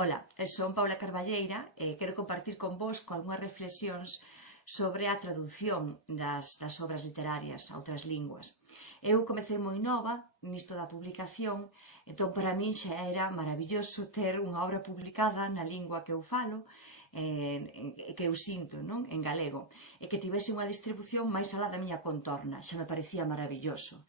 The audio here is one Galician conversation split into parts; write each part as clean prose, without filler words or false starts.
Ola, son Paula Carballeira e quero compartir convosco algunhas reflexións sobre a traducción das obras literarias a outras linguas. Eu comecei moi nova nisto da publicación, entón para min xa era maravilloso ter unha obra publicada na lingua que eu falo, que eu sinto, non? En galego, e que tivese unha distribución máis alá da miña contorna, xa me parecía maravilloso.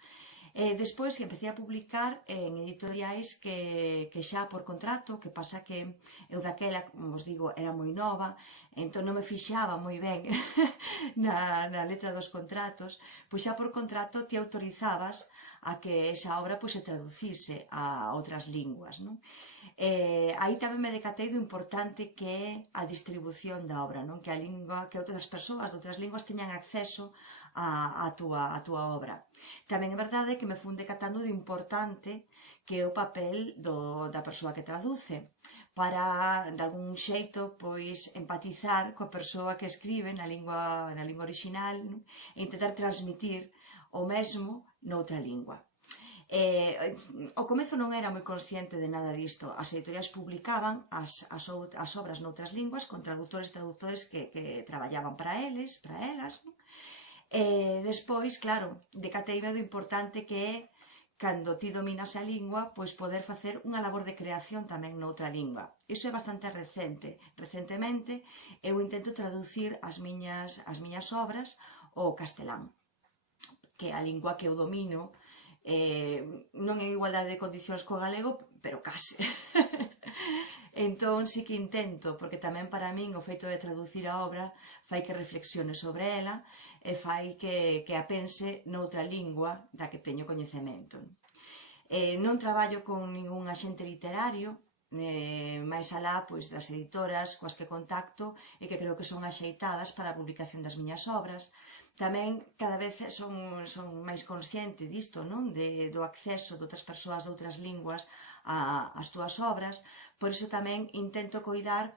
Despois que empecé a publicar en editoriais que xa por contrato, que pasa que eu daquela, como vos digo, era moi nova, entón non me fixaba moi ben na letra dos contratos, pois xa por contrato te autorizabas a que esa obra pois, se traducise a outras linguas, non? Aí tamén me decatei do importante que é a distribución da obra, non? Que a lingua, que outras persoas de outras linguas teñan acceso a túa obra. Tamén é verdade que me fun decatando do importante que é o papel da persoa que traduce, para, de algún xeito, pois, empatizar coa persoa que escribe na lingua orixinal, non? E intentar transmitir o mesmo noutra lingua. Ao comezo non era moi consciente de nada disto. As editoriais publicaban as obras noutras linguas con traductores e traductores que traballaban para eles, para elas, non? Despois, claro, decateime do importante que é cando ti dominas a lingua, pois poder facer unha labor de creación tamén noutra lingua. Iso é bastante recente. Recentemente eu intento traducir as miñas obras ao castelán, que é a lingua que eu domino, non en igualdade de condicións co galego, pero case. Entón, sí que intento, porque tamén para min o feito de traducir a obra fai que reflexione sobre ela e fai que a pense noutra lingua da que teño coñecemento. Non traballo con ningún axente literario, máis alá pois, das editoras coas que contacto e que creo que son axeitadas para a publicación das miñas obras. Tamén cada vez son máis consciente disto, non? Do acceso de outras persoas de outras linguas ás túas obras, por iso tamén intento coidar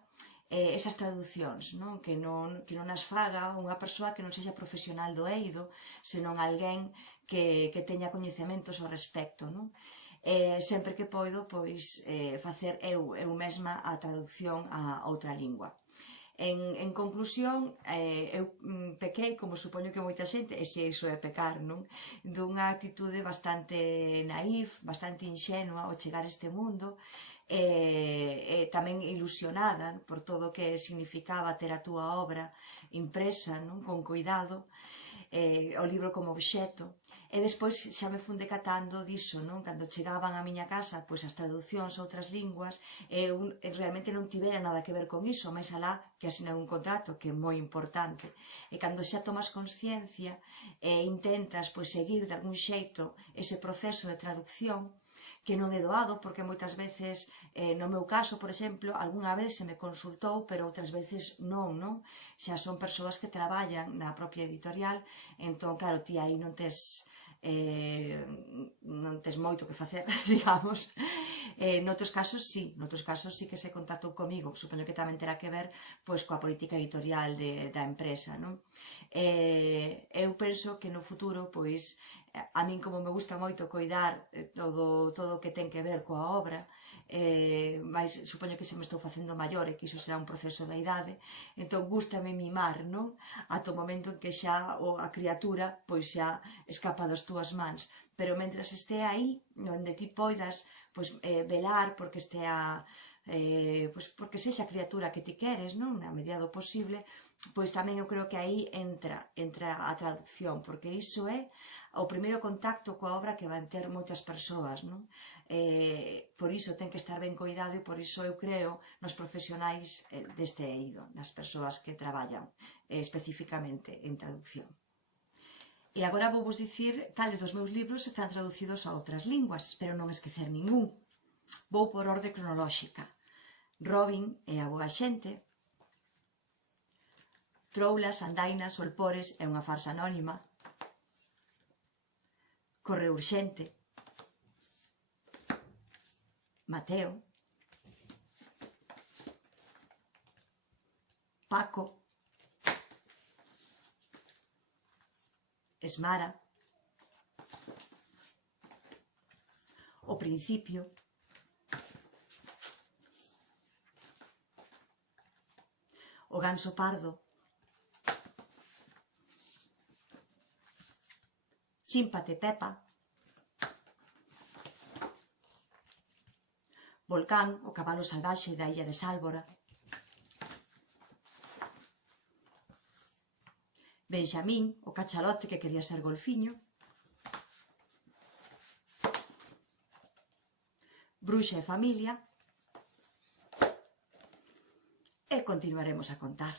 esas traduccións, non? Que non as faga unha persoa que non sexa profesional do eido, senón alguén que teña coñecementos ao respecto, non? Sempre que poido, pois, facer eu mesma a traducción a outra lingua. En conclusión, eu pequei, como supoño que moita xente, e se iso é pecar, non? Dunha actitude bastante naif, bastante inxenua ao chegar a este mundo, tamén ilusionada por todo o que significaba ter a túa obra impresa, non? Con cuidado, o libro como obxecto. E despois xa me fun decatando diso, non? Cando chegaban á miña casa pois as traduccións a outras linguas, eu realmente non tivera nada que ver con iso, máis alá que asinar un contrato, que é moi importante. E cando xa tomas consciencia e intentas pois seguir de algún xeito ese proceso de traducción, que non é doado, porque moitas veces, no meu caso, por exemplo, algunha vez se me consultou, pero outras veces non, non? Xa son persoas que traballan na propia editorial, entón, claro, ti aí non tes moito que facer, digamos. Noutros casos sí que se contactou comigo, supoño que tamén terá que ver pois coa política editorial da empresa, non? Eu penso que no futuro, pois, a min como me gusta moito coidar todo o que ten que ver coa obra, mais supoño que se me estou facendo maior e que iso será un proceso da idade, entón gústame mimar, non? Ata o momento en que xa a criatura pois xa escapa das túas mans, pero mentras este aí, onde ti poidas pois, velar porque estea, pois porque sexa a criatura que ti queres, non? Na medida do posible, pois tamén eu creo que aí entra a traducción, porque iso é o primeiro contacto coa obra que van ter moitas persoas, non? Por iso ten que estar ben coidado e por iso eu creo nos profesionais deste eido, nas persoas que traballan especificamente en traducción. E agora vou vos dicir cales dos meus libros están traducidos a outras linguas, espero non esquecer ningún. Vou por orde cronolóxica. Robin e a boa xente, Troulas, Andainas, Solpores e unha farsa anónima, Correo urxente, Mateo, Paco, Esmara, O Principio, O Ganso Pardo, Chímpate Pepa, Volcán, o cabalo salvaxe da illa de Sálvora, Benxamín, o cachalote que quería ser golfiño, Bruxa e familia, e continuaremos a contar.